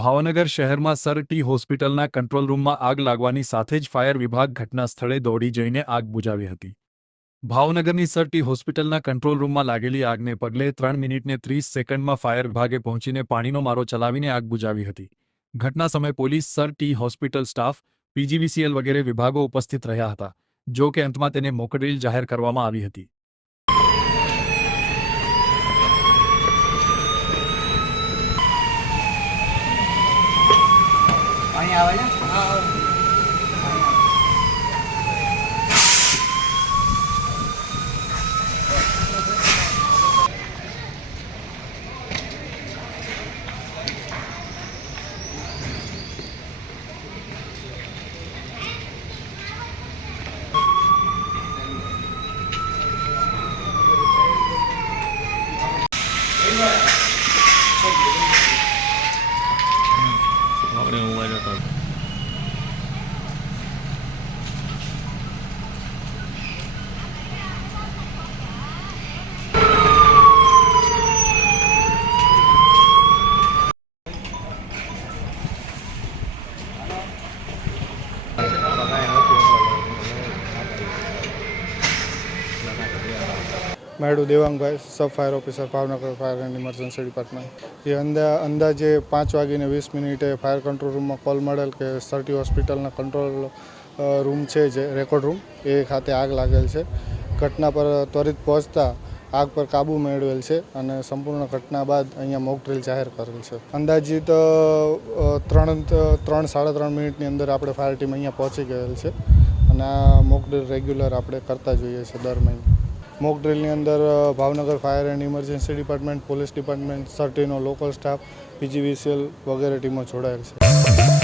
ભાવનગર શહેરમાં sir T હોસ્પિટલના control રૂમમાં આગ લાગવાની સાથે જ ફાયર વિભાગ ઘટના સ્થળે દોડી જઈને આગ બુઝાવી હતી. ભાવનગરની સર ટી હોસ્પિટલના કંટ્રોલ રૂમમાં લાગેલી આગને પગલે 3 મિનિટને 30 સેકન્ડમાં ફાયર વિભાગે પહોંચીને પાણીનો મારો ચલાવીને આગ બુઝાવી હતી. ઘટના સમયે police, sir T hospital staff, PGVCL વગેરે વિભાગો ઉપસ્થિત રહ્યા હતા. જો કે અંતમાં તેને મોકડ્રીલ જાહેર કરવામાં આવી હતી. આપણે મોબાઈલ હતો. મેડુ દેવાંગભાઈ, sub fire officer, Bhavnagar fire and emergency department. જે અંદાજે 5:20 ફાયર કંટ્રોલ રૂમમાં કોલ મળેલ કે સર ટી હોસ્પિટલના કંટ્રોલ રૂમ છે, જે રેકોર્ડ રૂમ, એ ખાતે આગ લાગેલ છે. ઘટના પર ત્વરિત પહોંચતા આગ પર કાબૂ મેળવેલ છે અને સંપૂર્ણ ઘટના બાદ અહીંયા મોક ડ્રીલ જાહેર કરેલ છે. અંદાજિત 3-3.5 મિનિટની અંદર આપણે ફાયર ટીમ અહીંયા પહોંચી ગયેલ છે અને આ મોક ડ્રીલ રેગ્યુલર આપણે કરતા જોઈએ છીએ દર મહિને. મોક ડ્રીલની અંદર Bhavnagar fire and emergency department, police department, sir ટીનો લોકલ સ્ટાફ, પીજીવીસીએલ વગેરે ટીમો જોડાયેલ છે.